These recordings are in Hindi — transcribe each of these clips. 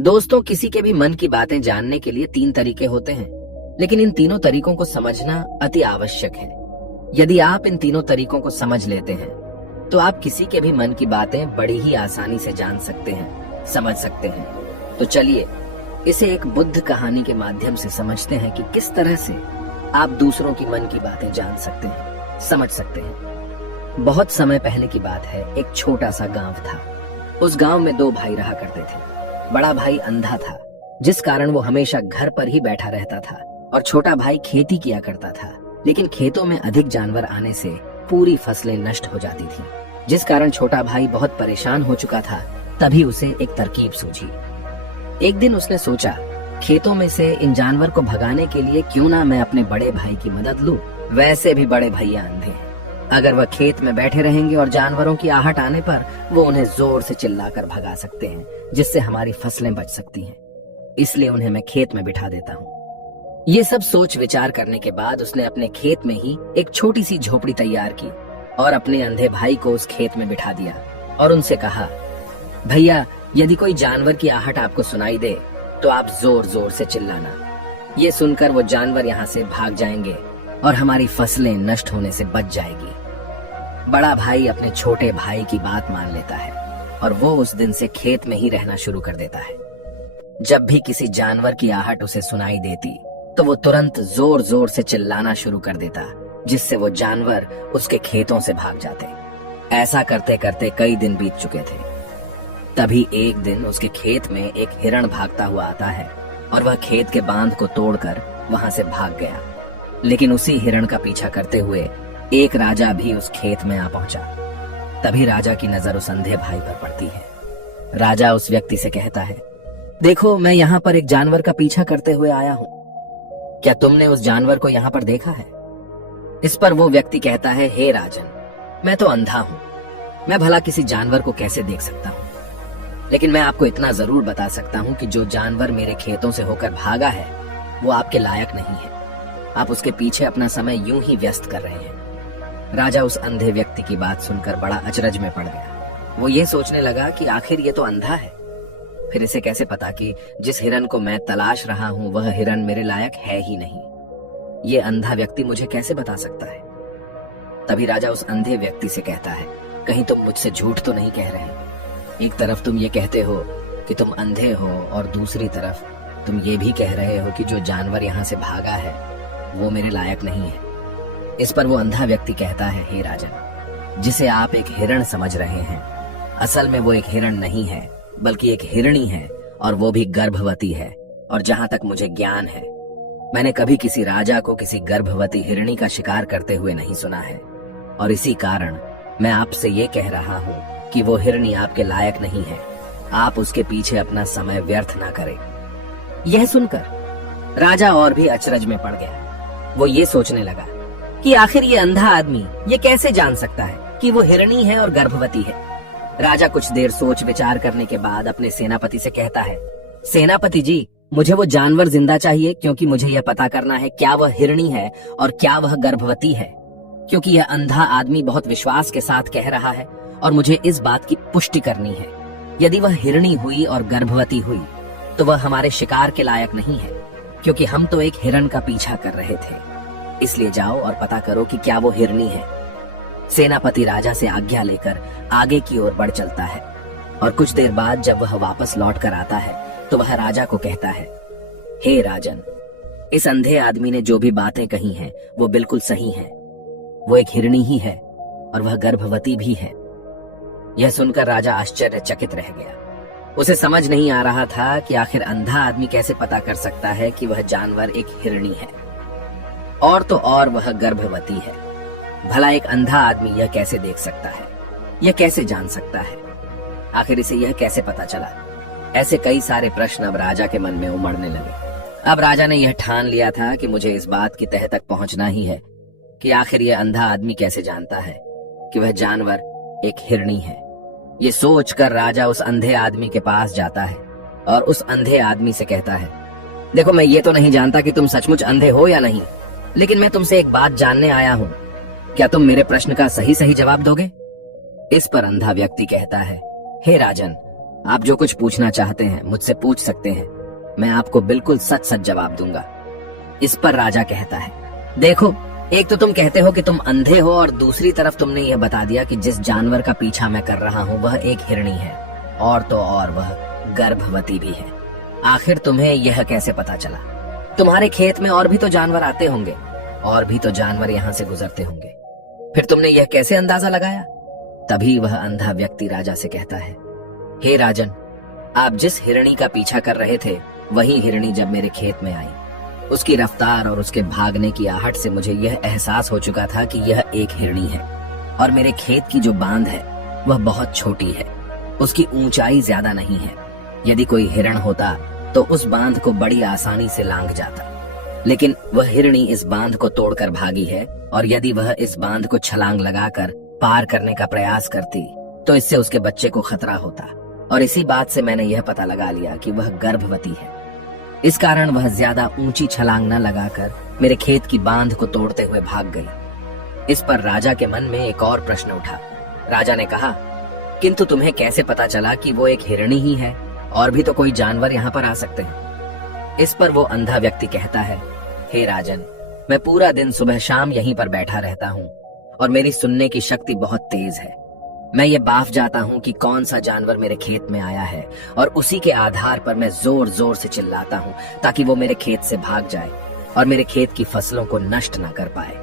दोस्तों, किसी के भी मन की बातें जानने के लिए 3 तरीके होते हैं, लेकिन इन तीनों तरीकों को समझना अति आवश्यक है। यदि आप इन तीनों तरीकों को समझ लेते हैं, तो आप किसी के भी मन की बातें बड़ी ही आसानी से जान सकते हैं, समझ सकते हैं। तो चलिए इसे एक बुद्ध कहानी के माध्यम से समझते हैं कि किस तरह से आप दूसरों की मन की बातें जान सकते हैं, समझ सकते हैं। बहुत समय पहले की बात है। एक छोटा सा गांव था। उस गांव में 2 भाई रहा करते थे। बड़ा भाई अंधा था, जिस कारण वो हमेशा घर पर ही बैठा रहता था, और छोटा भाई खेती किया करता था। लेकिन खेतों में अधिक जानवर आने से पूरी फसलें नष्ट हो जाती थी, जिस कारण छोटा भाई बहुत परेशान हो चुका था। तभी उसे एक तरकीब सूझी। एक दिन उसने सोचा, खेतों में से इन जानवर को भगाने के लिए क्यों ना मैं अपने बड़े भाई की मदद लूं। वैसे भी बड़े भैया अंधे हैं। अगर वह खेत में बैठे रहेंगे और जानवरों की आहट आने पर वो उन्हें जोर से चिल्लाकर भगा सकते हैं, जिससे हमारी फसलें बच सकती हैं। इसलिए उन्हें मैं खेत में बिठा देता हूँ। ये सब सोच विचार करने के बाद उसने अपने खेत में ही एक छोटी सी झोपड़ी तैयार की और अपने अंधे भाई को उस खेत में बिठा दिया और उनसे कहा, भैया, यदि कोई जानवर की आहट आपको सुनाई दे तो आप जोर जोर से चिल्लाना। ये सुनकर वो जानवर यहाँ से भाग जाएंगे और हमारी फसलें नष्ट होने से बच जाएगी। बड़ा भाई अपने छोटे भाई की बात मान लेता है और वो उस दिन से खेत में ही रहना शुरू कर देता है। जब भी किसी जानवर की आहट उसे सुनाई देती तो वो तुरंत जोर जोर से चिल्लाना शुरू कर देता, जिससे वो जानवर उसके खेतों से भाग जाते। ऐसा करते करते कई दिन बीत चुके थे। तभी एक दिन उसके खेत में एक हिरण भागता हुआ आता है और वह खेत के बांध को तोड़कर वहां से भाग गया। लेकिन उसी हिरण का पीछा करते हुए एक राजा भी उस खेत में आ पहुंचा। तभी राजा की नजर उस अंधे भाई पर पड़ती है। राजा उस व्यक्ति से कहता है, देखो, मैं यहाँ पर एक जानवर का पीछा करते हुए आया हूँ। क्या तुमने उस जानवर को यहाँ पर देखा है? इस पर वो व्यक्ति कहता है, हे राजन, मैं तो अंधा हूँ, मैं भला किसी जानवर को कैसे देख सकता हूँ। लेकिन मैं आपको इतना जरूर बता सकता हूँ कि जो जानवर मेरे खेतों से होकर भागा है वो आपके लायक नहीं है। आप उसके पीछे अपना समय यूं ही व्यस्त कर रहे हैं। राजा उस अंधे व्यक्ति की बात सुनकर बड़ा अचरज में पड़ गया। वो ये सोचने लगा कि आखिर ये तो अंधा है, फिर इसे कैसे पता कि जिस हिरन को मैं तलाश रहा हूँ वह हिरन मेरे लायक है ही नहीं। ये अंधा व्यक्ति मुझे कैसे बता सकता है? तभी राजा उस अंधे व्यक्ति से कहता है, कहीं तुम मुझसे झूठ तो नहीं कह रहे? एक तरफ तुम ये कहते हो कि तुम अंधे हो और दूसरी तरफ तुम ये भी कह रहे हो कि जो जानवर यहाँ से भागा है वो मेरे लायक नहीं है। इस पर वो अंधा व्यक्ति कहता है, हे राजन, जिसे आप एक हिरण समझ रहे हैं, असल में वो एक हिरण नहीं है, बल्कि एक हिरणी है, और वो भी गर्भवती है। और जहां तक मुझे ज्ञान है, मैंने कभी किसी राजा को किसी गर्भवती हिरणी का शिकार करते हुए नहीं सुना है। और इसी कारण मैं आपसे ये कह रहा हूँ कि वो हिरणी आपके लायक नहीं है। आप उसके पीछे अपना समय व्यर्थ ना करें। यह सुनकर राजा और भी अचरज में पड़ गया। वो ये सोचने लगा कि आखिर ये अंधा आदमी ये कैसे जान सकता है कि वो हिरणी है और गर्भवती है। राजा कुछ देर सोच विचार करने के बाद अपने सेनापति से कहता है, सेनापति जी, मुझे वो जानवर जिंदा चाहिए, क्योंकि मुझे यह पता करना है क्या वह हिरणी है और क्या वह गर्भवती है। क्योंकि यह अंधा आदमी बहुत विश्वास के साथ कह रहा है और मुझे इस बात की पुष्टि करनी है। यदि वह हिरणी हुई और गर्भवती हुई तो वह हमारे शिकार के लायक नहीं है, क्योंकि हम तो एक हिरण का पीछा कर रहे थे। इसलिए जाओ और पता करो कि क्या वो हिरणी है। सेनापति राजा से आज्ञा लेकर आगे की ओर बढ़ चलता है और कुछ देर बाद जब वह वापस लौट कर आता है तो वह राजा को कहता है, हे राजन, इस अंधे आदमी ने जो भी बातें कही हैं वो बिल्कुल सही हैं। वो एक हिरणी ही है और वह गर्भवती भी है। यह सुनकर राजा आश्चर्यचकित रह गया। उसे समझ नहीं आ रहा था कि आखिर अंधा आदमी कैसे पता कर सकता है कि वह जानवर एक हिरणी है, और तो और वह गर्भवती है। भला एक अंधा आदमी यह कैसे देख सकता है? यह कैसे जान सकता है? आखिर इसे यह कैसे पता चला? ऐसे कई सारे प्रश्न अब राजा के मन में उमड़ने लगे। अब राजा ने यह ठान लिया था कि मुझे इस बात की तह तक पहुंचना ही है कि आखिर यह अंधा आदमी कैसे जानता है कि वह जानवर एक हिरणी है। ये सोचकर राजा उस अंधे आदमी के पास जाता है और उस अंधे आदमी से कहता है, देखो, मैं ये तो नहीं जानता कि तुम सचमुच अंधे हो या नहीं, लेकिन मैं तुमसे एक बात जानने आया हूँ। क्या तुम मेरे प्रश्न का सही सही जवाब दोगे? इस पर अंधा व्यक्ति कहता है, हे राजन, आप जो कुछ पूछना चाहते हैं मुझसे पूछ सकते हैं, मैं आपको बिल्कुल सच सच जवाब दूंगा। इस पर राजा कहता है, देखो, एक तो तुम कहते हो कि तुम अंधे हो और दूसरी तरफ तुमने यह बता दिया कि जिस जानवर का पीछा मैं कर रहा हूँ वह एक हिरणी है, और तो और वह गर्भवती भी है। आखिर तुम्हें यह कैसे पता चला? तुम्हारे खेत में और भी तो जानवर आते होंगे, और भी तो जानवर यहाँ से गुजरते होंगे, फिर तुमने यह कैसे अंदाजा लगाया? तभी वह अंधा व्यक्ति राजा से कहता है, हे राजन, आप जिस हिरणी का पीछा कर रहे थे वही हिरणी जब मेरे खेत में आई, उसकी रफ्तार और उसके भागने की आहट से मुझे यह एहसास हो चुका था कि यह एक हिरणी है, और मेरे खेत की जो बांध है वह बहुत छोटी है, उसकी ऊंचाई ज्यादा नहीं है। यदि कोई हिरण होता तो उस बांध को बड़ी आसानी से लांघ जाता, लेकिन वह हिरणी इस बांध को तोड़कर भागी है, और यदि वह इस बांध को छलांग लगाकर पार करने का प्रयास करती तो इससे उसके बच्चे को खतरा होता, और इसी बात से मैंने यह पता लगा लिया कि वह गर्भवती है। इस कारण वह ज्यादा ऊंची छलांग न लगाकर मेरे खेत की बांध को तोड़ते हुए भाग गई। इस पर राजा के मन में एक और प्रश्न उठा। राजा ने कहा, किंतु तुम्हें कैसे पता चला कि वो एक हिरणी ही है, और भी तो कोई जानवर यहाँ पर आ सकते हैं? इस पर वो अंधा व्यक्ति कहता है, हे राजन, मैं पूरा दिन सुबह शाम यहीं पर बैठा रहता हूँ, और मेरी सुनने की शक्ति बहुत तेज है। मैं ये बाफ जाता हूँ कि कौन सा जानवर मेरे खेत में आया है, और उसी के आधार पर मैं जोर जोर से चिल्लाता हूँ ताकि वो मेरे खेत से भाग जाए और मेरे खेत की फसलों को नष्ट न कर पाए।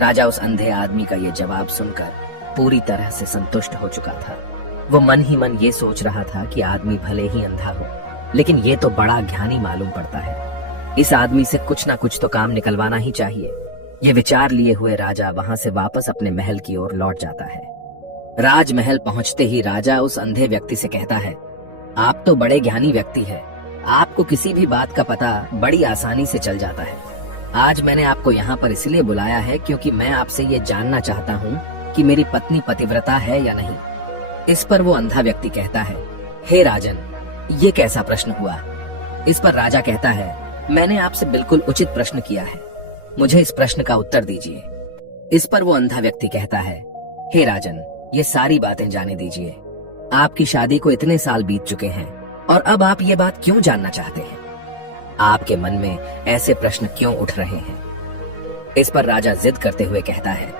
राजा उस अंधे आदमी का ये जवाब सुनकर पूरी तरह से संतुष्ट हो चुका था। वो मन ही मन ये सोच रहा था कि आदमी भले ही अंधा हो, लेकिन ये तो बड़ा ज्ञानी मालूम पड़ता है। इस आदमी से कुछ ना कुछ तो काम निकलवाना ही चाहिए। ये विचार लिए हुए राजा वहां से वापस अपने महल की ओर लौट जाता है। राजमहल पहुंचते ही राजा उस अंधे व्यक्ति से कहता है, आप तो बड़े ज्ञानी व्यक्ति हैं, आपको किसी भी बात का पता बड़ी आसानी से चल जाता है। आज मैंने आपको यहाँ पर इसलिए बुलाया है क्योंकि मैं आपसे ये जानना चाहता हूँ कि मेरी पत्नी पतिव्रता है या नहीं। इस पर वो अंधा व्यक्ति कहता है, हे राजन, ये कैसा प्रश्न हुआ? इस पर राजा कहता है, मैंने आपसे बिल्कुल उचित प्रश्न किया है, मुझे इस प्रश्न का उत्तर दीजिए। इस पर वो अंधा व्यक्ति कहता है, हे राजन, ये सारी बातें जाने दीजिए। आपकी शादी को इतने साल बीत चुके हैं, और अब आप ये बात क्यों जानना चाहते हैं? आपके मन में ऐसे प्रश्न क्यों उठ रहे हैं? इस पर राजा जिद करते हुए कहता है,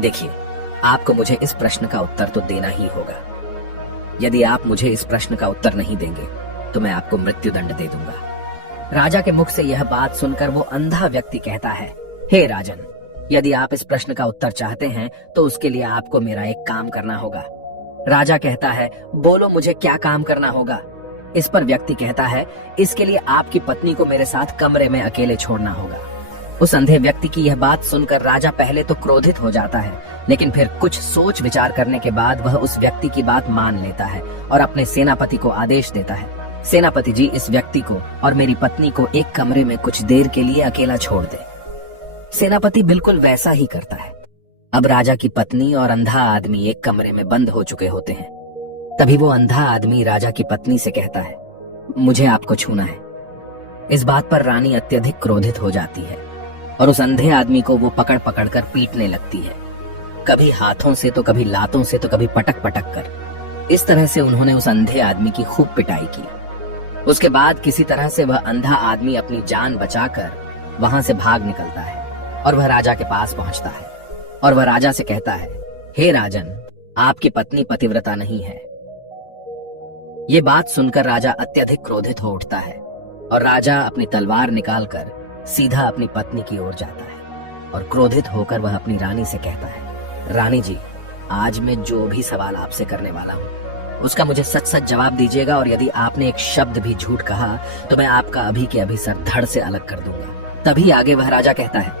देखिए, आपको मुझे इस प्रश्न का उत्तर तो देना ही होगा। यदि आप मुझे इस प्रश्न का उत्तर नहीं देंगे तो मैं आपको मृत्युदंड दे दूंगा। राजा के मुख से यह बात सुनकर वो अंधा व्यक्ति कहता है, हे राजन, यदि आप इस प्रश्न का उत्तर चाहते हैं तो उसके लिए आपको मेरा एक काम करना होगा। राजा कहता है, बोलो, मुझे क्या काम करना होगा? इस पर व्यक्ति कहता है, इसके लिए आपकी पत्नी को मेरे साथ कमरे में अकेले छोड़ना होगा। उस अंधे व्यक्ति की यह बात सुनकर राजा पहले तो क्रोधित हो जाता है, लेकिन फिर कुछ सोच विचार करने के बाद वह उस व्यक्ति की बात मान लेता है और अपने सेनापति को आदेश देता है, सेनापति जी, इस व्यक्ति को और मेरी पत्नी को एक कमरे में कुछ देर के लिए अकेला छोड़ दे। सेनापति बिल्कुल वैसा ही करता है। अब राजा की पत्नी और अंधा आदमी एक कमरे में बंद हो चुके होते हैं। तभी वो अंधा आदमी राजा की पत्नी से कहता है, मुझे आपको छूना है। इस बात पर रानी अत्यधिक क्रोधित हो जाती है और उस अंधे आदमी को वो पकड़ पकड़ कर पीटने लगती है, कभी हाथों से तो कभी लातों से तो कभी पटक पटक कर। इस तरह से उन्होंने उस अंधे आदमी की खूब पिटाई की। उसके बाद किसी तरह से वह अंधा आदमी अपनी जान बचाकर वहां से भाग निकलता है और वह राजा के पास पहुंचता है और वह राजा से कहता है, हे राजन, आपकी पत्नी पतिव्रता नहीं है। ये बात सुनकर राजा अत्यधिक क्रोधित हो उठता है और राजा अपनी तलवार निकालकर सीधा अपनी पत्नी की ओर जाता है और क्रोधित होकर वह अपनी रानी से कहता है, रानी जी, आज मैं जो भी सवाल आपसे करने वाला हूँ उसका मुझे सच सच जवाब दीजिएगा, और यदि आपने एक शब्द भी झूठ कहा तो मैं आपका अभी के अभी सर धड़ से अलग कर दूंगा। तभी आगे वह राजा कहता है,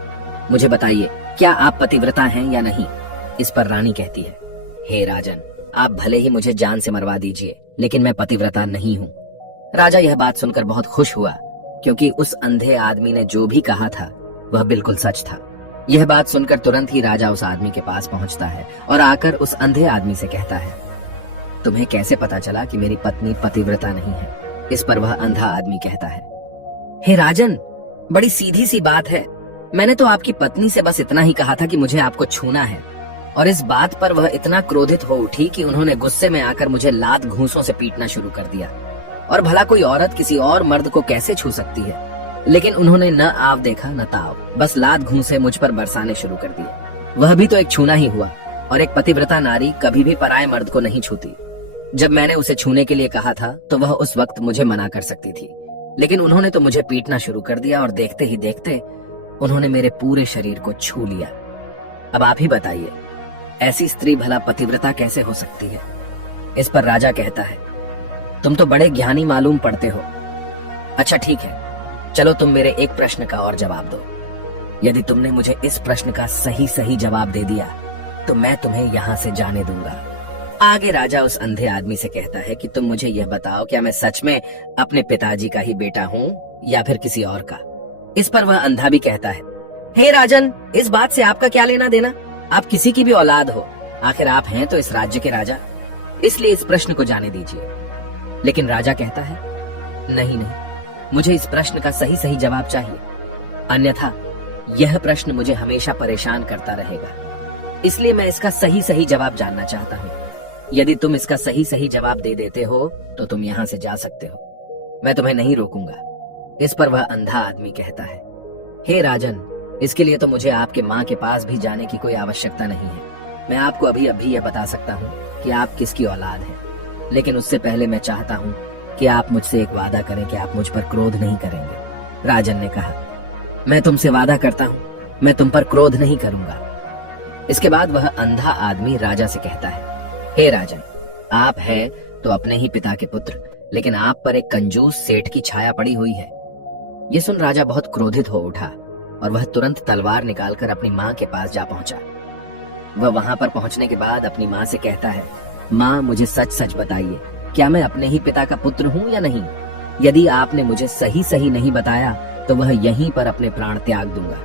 मुझे बताइए, क्या आप पतिव्रता हैं या नहीं? इस पर रानी कहती है, हे राजन, आप भले ही मुझे जान से मरवा दीजिए, लेकिन मैं पतिव्रता नहीं हूँ। राजा यह बात सुनकर बहुत खुश हुआ, क्योंकि उस अंधे आदमी ने जो भी कहा था वह बिल्कुल सच था। यह बात सुनकर तुरंत ही राजा उस आदमी के पास पहुंचता है और आकर उस अंधे आदमी से कहता है, तुम्हें कैसे पता चला कि मेरी पत्नी पतिव्रता नहीं है? इस पर वह अंधा आदमी कहता है, हे राजन, बड़ी सीधी सी बात है। मैंने तो आपकी पत्नी से बस इतना ही कहा था कि मुझे आपको छूना है, और इस बात पर वह इतना क्रोधित हो उठी कि उन्होंने गुस्से में आकर मुझे लात घूंसों से पीटना शुरू कर दिया। और भला कोई औरत किसी और मर्द को कैसे छू सकती है, लेकिन उन्होंने न आव देखा न ताव, बस लात घूंसे मुझ पर बरसाने शुरू कर दिए। वह भी तो एक छूना ही हुआ, और एक पतिव्रता नारी कभी भी पराये मर्द को नहीं छूती। जब मैंने उसे छूने के लिए कहा था तो वह उस वक्त मुझे मना कर सकती थी, लेकिन उन्होंने तो मुझे पीटना शुरू कर दिया और देखते ही देखते उन्होंने मेरे पूरे शरीर को छू लिया। अब आप ही बताइए, ऐसी स्त्री भला पतिव्रता कैसे हो सकती है? इस पर राजा कहता है, तुम तो बड़े ज्ञानी मालूम पड़ते हो। अच्छा ठीक है, चलो तुम मेरे एक प्रश्न का और जवाब दो। यदि तुमने मुझे इस प्रश्न का सही जवाब दे दिया तो मैं तुम्हें यहाँ से जाने दूंगा। आगे राजा उस अंधे आदमी से कहता है कि तुम मुझे यह बताओ, क्या मैं सच में अपने पिताजी का ही बेटा हूँ या फिर किसी और का? इस पर वह अंधा भी कहता है, हे राजन, इस बात से आपका क्या लेना देना? आप किसी की भी औलाद हो, आखिर आप हैं तो इस राज्य के राजा, इसलिए इस प्रश्न को जाने दीजिए। लेकिन राजा कहता है, नहीं, मुझे इस प्रश्न का सही जवाब चाहिए, अन्यथा यह प्रश्न मुझे हमेशा परेशान करता रहेगा। इसलिए मैं इसका सही जवाब जानना चाहता हूँ। यदि तुम इसका सही जवाब दे देते हो तो तुम यहाँ से जा सकते हो, मैं तुम्हें नहीं रोकूंगा। इस पर वह अंधा आदमी कहता है, हे राजन, इसके लिए तो मुझे आपके माँ के पास भी जाने की कोई आवश्यकता नहीं है। मैं आपको अभी यह बता सकता हूँ कि आप किसकी औलाद हैं, लेकिन उससे पहले मैं चाहता हूँ कि आप मुझसे एक वादा करें कि आप मुझ पर क्रोध नहीं करेंगे। राजन ने कहा, मैं तुमसे वादा करता हूँ, मैं तुम पर क्रोध नहीं करूंगा। इसके बाद वह अंधा आदमी राजा से कहता है, हे राजन, आप है तो अपने ही पिता के पुत्र, लेकिन आप पर एक कंजूस सेठ की छाया पड़ी हुई है। ये सुन राजा बहुत क्रोधित हो उठा और वह तुरंत तलवार निकालकर अपनी माँ के पास जा पहुंचा। वह वहां पर पहुंचने के बाद अपनी माँ से कहता है, माँ, मुझे सच बताइए, क्या मैं अपने ही पिता का पुत्र हूँ या नहीं? यदि आपने मुझे सही नहीं बताया तो वह यहीं पर अपने प्राण त्याग दूंगा।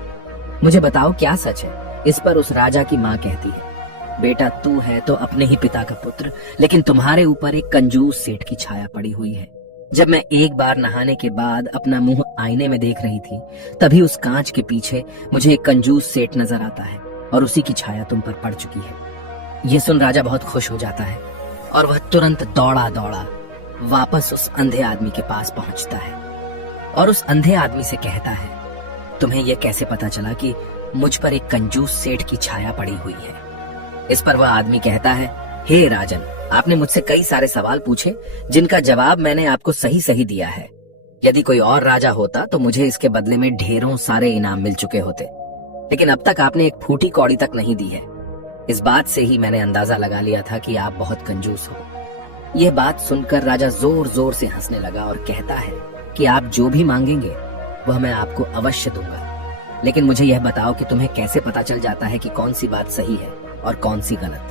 मुझे बताओ क्या सच है? इस पर उस राजा की माँ कहती है, बेटा, तू है तो अपने ही पिता का पुत्र, लेकिन तुम्हारे ऊपर एक कंजूस सेठ की छाया पड़ी हुई है। जब मैं एक बार नहाने के बाद अपना मुंह आईने में देख रही थी, तभी उस कांच के पीछे मुझे एक कंजूस सेठ नजर आता है और उसी की छाया तुम पर पड़ चुकी है। ये सुन राजा बहुत खुश हो जाता है और वह तुरंत दौड़ा वापस उस अंधे आदमी के पास पहुंचता है और उस अंधे आदमी से कहता है, तुम्हें यह कैसे पता चला कि मुझ पर एक कंजूस सेठ की छाया पड़ी हुई है? इस पर वह आदमी कहता है, हे राजन, आपने मुझसे कई सारे सवाल पूछे जिनका जवाब मैंने आपको सही दिया है। यदि कोई और राजा होता तो मुझे इसके बदले में ढेरों सारे इनाम मिल चुके होते, लेकिन अब तक आपने एक फूटी कौड़ी तक नहीं दी है। इस बात से ही मैंने अंदाजा लगा लिया था कि आप बहुत कंजूस हो। यह बात सुनकर राजा जोर से हंसने लगा और कहता है कि आप जो भी मांगेंगे वह मैं आपको अवश्य दूंगा, लेकिन मुझे यह बताओ कि तुम्हें कैसे पता चल जाता है कि कौन सी बात सही है और कौन सी गलत?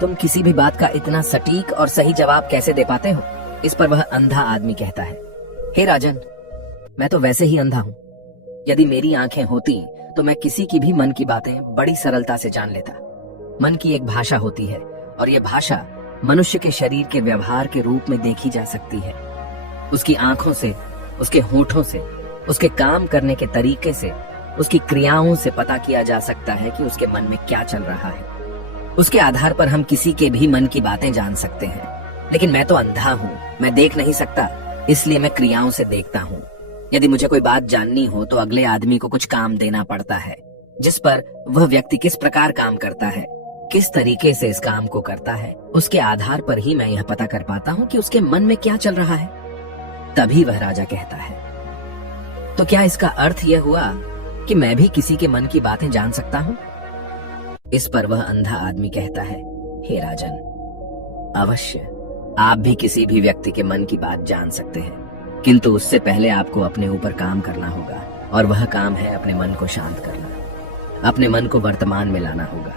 तुम किसी भी बात का इतना सटीक और सही जवाब कैसे दे पाते हो? इस पर वह अंधा आदमी कहता है, हे राजन, मैं तो वैसे ही अंधा हूँ। यदि मेरी आंखें होती तो मैं किसी की भी मन की बातें बड़ी सरलता से जान लेता। मन की एक भाषा होती है और यह भाषा मनुष्य के शरीर के व्यवहार के रूप में देखी जा सकती है। उसकी आंखों से, उसके होठों से, उसके काम करने के तरीके से, उसकी क्रियाओं से पता किया जा सकता है कि उसके मन में क्या चल रहा है। उसके आधार पर हम किसी के भी मन की बातें जान सकते हैं। लेकिन मैं तो अंधा हूँ, मैं देख नहीं सकता, इसलिए मैं क्रियाओं से देखता हूँ। यदि मुझे कोई बात जाननी हो तो अगले आदमी को कुछ काम देना पड़ता है, जिस पर वह व्यक्ति किस प्रकार काम करता है, किस तरीके से इस काम को करता है, उसके आधार पर ही मैं यह पता कर पाता हूँ कि उसके मन में क्या चल रहा है। तभी वह राजा कहता है, तो क्या इसका अर्थ यह हुआ कि मैं भी किसी के मन की बातें जान सकता हूँ? इस पर वह अंधा आदमी कहता है, हे राजन, अवश्य आप भी किसी भी व्यक्ति के मन की बात जान सकते हैं, किंतु उससे पहले आपको अपने ऊपर काम करना होगा, और वह काम है अपने मन को शांत करना, अपने मन को वर्तमान में लाना होगा,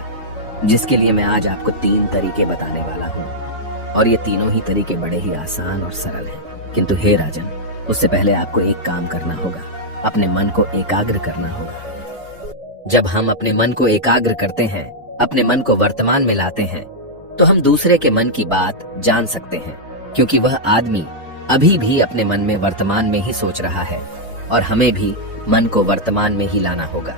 जिसके लिए मैं आज आपको 3 तरीके बताने वाला हूँ। और ये तीनों ही तरीके बड़े ही आसान और सरल हैं। किंतु हे राजन, उससे पहले आपको एक काम करना होगा, अपने मन को एकाग्र करना होगा। जब हम अपने मन को एकाग्र करते हैं, अपने मन को वर्तमान में लाते हैं, तो हम दूसरे के मन की बात जान सकते हैं, क्योंकि वह आदमी अभी भी अपने मन में वर्तमान में ही सोच रहा है, और हमें भी मन को वर्तमान में ही लाना होगा।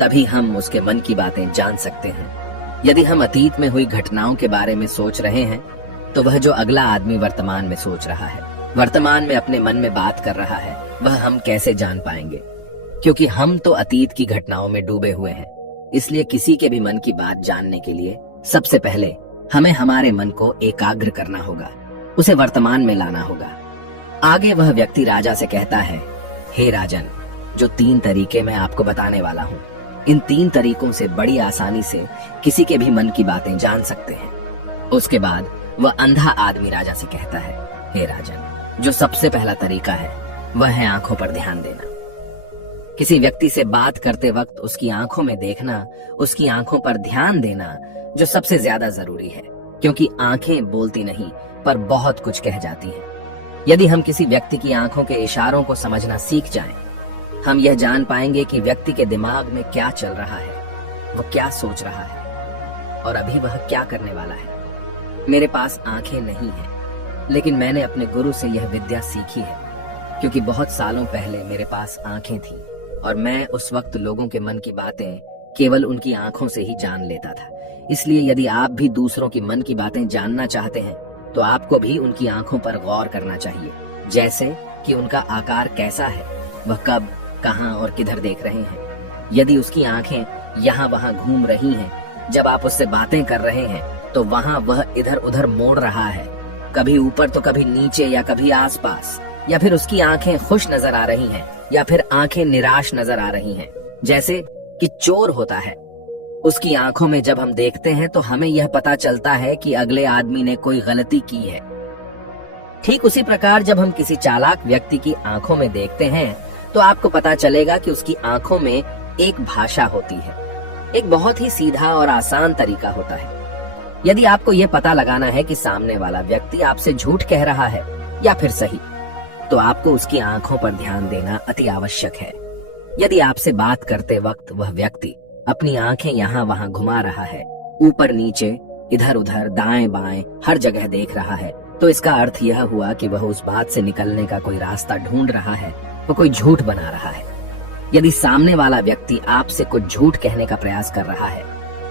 तभी हम उसके मन की बातें जान सकते हैं। यदि हम अतीत में हुई घटनाओं के बारे में सोच रहे हैं, तो वह जो अगला आदमी वर्तमान में सोच रहा है, वर्तमान में अपने मन में बात कर रहा है, वह हम कैसे जान पाएंगे? क्योंकि हम तो अतीत की घटनाओं में डूबे हुए हैं। इसलिए किसी के भी मन की बात जानने के लिए सबसे पहले हमें हमारे मन को एकाग्र करना होगा, उसे वर्तमान में लाना होगा। आगे वह व्यक्ति राजा से कहता है, हे राजन, जो 3 तरीके मैं आपको बताने वाला हूँ, इन 3 तरीकों से बड़ी आसानी से किसी के भी मन की बातें जान सकते हैं। उसके बाद वह अंधा आदमी राजा से कहता है, हे राजन, जो सबसे पहला तरीका है वह है आंखों पर ध्यान देना। किसी व्यक्ति से बात करते वक्त उसकी आंखों में देखना, उसकी आंखों पर ध्यान देना जो सबसे ज्यादा जरूरी है, क्योंकि आंखें बोलती नहीं पर बहुत कुछ कह जाती हैं। यदि हम किसी व्यक्ति की आंखों के इशारों को समझना सीख जाएं, हम यह जान पाएंगे कि व्यक्ति के दिमाग में क्या चल रहा है, वह क्या सोच रहा है और अभी वह क्या करने वाला है। मेरे पास आंखें नहीं हैं, लेकिन मैंने अपने गुरु से यह विद्या सीखी है, क्योंकि बहुत सालों पहले मेरे पास आंखें थीं और मैं उस वक्त लोगों के मन की बातें केवल उनकी आंखों से ही जान लेता था। इसलिए यदि आप भी दूसरों की मन की बातें जानना चाहते हैं, तो आपको भी उनकी आंखों पर गौर करना चाहिए, जैसे कि उनका आकार कैसा है, वह कब, कहां और किधर देख रहे हैं। यदि उसकी आंखें यहाँ वहां घूम रही हैं, जब आप उससे बातें कर रहे हैं, तो वहां वह इधर उधर मोड़ रहा है, कभी ऊपर तो कभी नीचे या कभी आसपास, या फिर उसकी आंखें खुश नजर आ रही हैं या फिर आंखें निराश नजर आ रही हैं, जैसे कि चोर होता है। उसकी आंखों में जब हम देखते हैं तो हमें यह पता चलता है कि अगले आदमी ने कोई गलती की है। ठीक उसी प्रकार जब हम किसी चालाक व्यक्ति की आंखों में देखते हैं, तो आपको पता चलेगा कि उसकी आंखों में एक भाषा होती है। एक बहुत ही सीधा और आसान तरीका होता है। यदि आपको यह पता लगाना है कि सामने वाला व्यक्ति आपसे झूठ कह रहा है या फिर सही, तो आपको उसकी आंखों पर ध्यान देना अति आवश्यक है। यदि आपसे बात करते वक्त वह व्यक्ति अपनी आंखें यहाँ वहां घुमा रहा है, ऊपर नीचे, इधर उधर, दाएं बाएं, हर जगह देख रहा है, तो इसका अर्थ यह हुआ कि वह उस बात से निकलने का कोई रास्ता ढूंढ रहा है, वो कोई झूठ बना रहा है। यदि सामने वाला व्यक्ति आपसे कुछ झूठ कहने का प्रयास कर रहा है,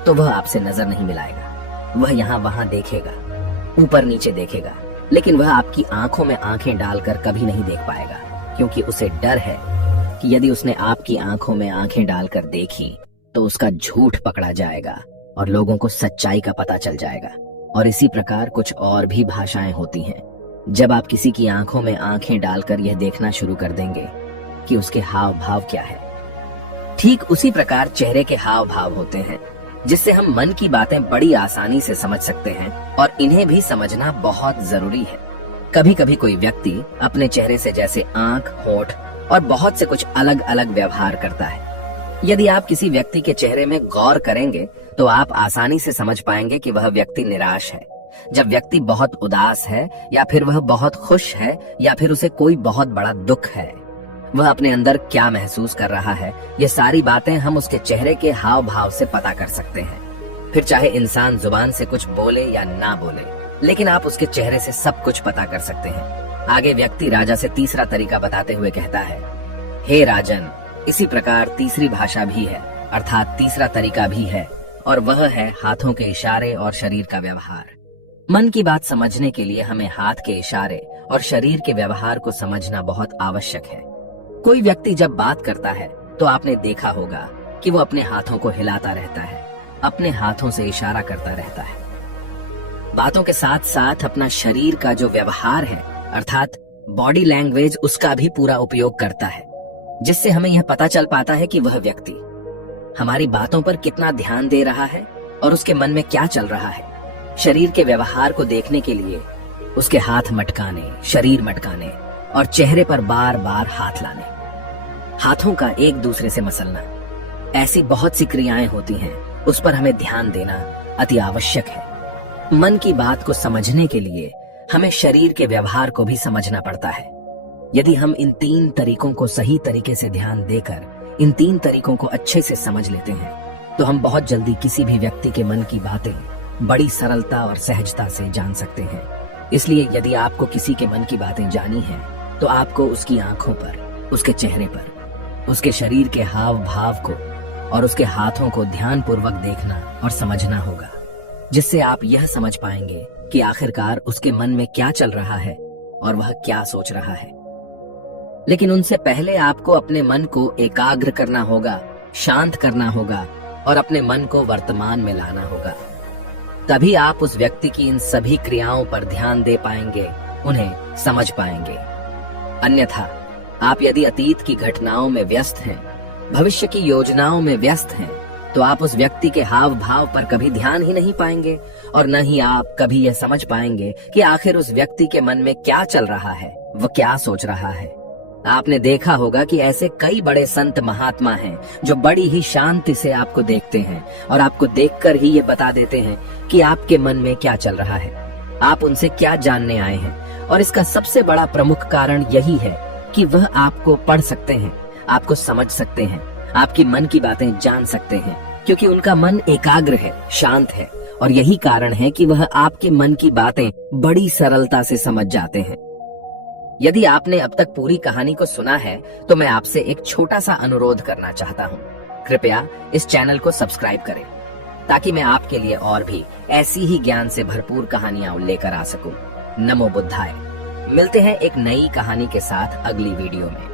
तो वह आपसे नजर नहीं मिलाएगा। वह यहाँ वहां देखेगा, ऊपर नीचे देखेगा, लेकिन वह आपकी आंखों में आंखें डालकर कभी नहीं देख पाएगा, क्योंकि उसे डर है कि यदि उसने आपकी आंखों में आंखें डालकर देखी तो उसका झूठ पकड़ा जाएगा और लोगों को सच्चाई का पता चल जाएगा। और इसी प्रकार कुछ और भी भाषाएं होती हैं। जब आप किसी की आंखों में आंखें डालकर यह देखना शुरू कर देंगे कि उसके हाव भाव क्या है, ठीक उसी प्रकार चेहरे के हाव भाव होते हैं, जिससे हम मन की बातें बड़ी आसानी से समझ सकते हैं और इन्हें भी समझना बहुत जरूरी है। कभी कभी कोई व्यक्ति अपने चेहरे से जैसे आंख, होंठ और बहुत से कुछ अलग अलग व्यवहार करता है। यदि आप किसी व्यक्ति के चेहरे में गौर करेंगे तो आप आसानी से समझ पाएंगे कि वह व्यक्ति निराश है, जब व्यक्ति बहुत उदास है, या फिर वह बहुत खुश है, या फिर उसे कोई बहुत बड़ा दुख है। वह अपने अंदर क्या महसूस कर रहा है, ये सारी बातें हम उसके चेहरे के हाव भाव से पता कर सकते हैं। फिर चाहे इंसान जुबान से कुछ बोले या ना बोले, लेकिन आप उसके चेहरे से सब कुछ पता कर सकते हैं। आगे व्यक्ति राजा से तीसरा तरीका बताते हुए कहता है, हे राजन, इसी प्रकार तीसरी भाषा भी है, अर्थात तीसरा तरीका भी है, और वह है हाथों के इशारे और शरीर का व्यवहार। मन की बात समझने के लिए हमें हाथ के इशारे और शरीर के व्यवहार को समझना बहुत आवश्यक है। कोई व्यक्ति जब बात करता है तो आपने देखा होगा कि वो अपने हाथों को हिलाता रहता है, अपने हाथों से इशारा करता रहता है। बातों के साथ साथ अपना शरीर का जो व्यवहार है, अर्थात बॉडी लैंग्वेज, उसका भी पूरा उपयोग करता है, जिससे हमें यह पता चल पाता है कि वह व्यक्ति हमारी बातों पर कितना ध्यान दे रहा है और उसके मन में क्या चल रहा है। शरीर के व्यवहार को देखने के लिए उसके हाथ मटकाने, शरीर मटकाने और चेहरे पर बार बार हाथ लाने, हाथों का एक दूसरे से मसलना, ऐसी बहुत सी क्रियाएं होती हैं, उस पर हमें ध्यान देना अति आवश्यक है। मन की बात को समझने के लिए हमें शरीर के व्यवहार को भी समझना पड़ता है। यदि हम इन 3 तरीकों को सही तरीके से ध्यान देकर इन 3 तरीकों को अच्छे से समझ लेते हैं, तो हम बहुत जल्दी किसी भी व्यक्ति के मन की बातें बड़ी सरलता और सहजता से जान सकते हैं। इसलिए यदि आपको किसी के मन की बातें जानी हैं, तो आपको उसकी आंखों पर, उसके चेहरे पर, उसके शरीर के हाव भाव को और उसके हाथों को ध्यानपूर्वक देखना और समझना होगा, जिससे आप यह समझ पाएंगे कि आखिरकार उसके मन में क्या चल रहा है और वह क्या सोच रहा है। लेकिन उनसे पहले आपको अपने मन को एकाग्र करना होगा, शांत करना होगा और अपने मन को वर्तमान में लाना होगा। तभी आप उस व्यक्ति की इन सभी क्रियाओं पर ध्यान दे पाएंगे, उन्हें समझ पाएंगे। अन्यथा आप यदि अतीत की घटनाओं में व्यस्त हैं, भविष्य की योजनाओं में व्यस्त हैं, तो आप उस व्यक्ति के हाव भाव पर कभी ध्यान ही नहीं पाएंगे और न ही आप कभी यह समझ पाएंगे कि आखिर उस व्यक्ति के मन में क्या चल रहा है, वह क्या सोच रहा है। आपने देखा होगा कि ऐसे कई बड़े संत महात्मा हैं जो बड़ी ही शांति से आपको देखते हैं और आपको देखकर ही ये बता देते हैं कि आपके मन में क्या चल रहा है, आप उनसे क्या जानने आए हैं। और इसका सबसे बड़ा प्रमुख कारण यही है कि वह आपको पढ़ सकते हैं, आपको समझ सकते हैं, आपकी मन की बातें जान सकते हैं, क्योंकि उनका मन एकाग्र है, शांत है और यही कारण है कि वह आपके मन की बातें बड़ी सरलता से समझ जाते हैं। यदि आपने अब तक पूरी कहानी को सुना है तो मैं आपसे एक छोटा सा अनुरोध करना चाहता हूँ। कृपया इस चैनल को सब्सक्राइब करें ताकि मैं आपके लिए और भी ऐसी ही ज्ञान से भरपूर कहानियां लेकर आ सकूं। नमो बुद्धाय। मिलते हैं एक नई कहानी के साथ अगली वीडियो में।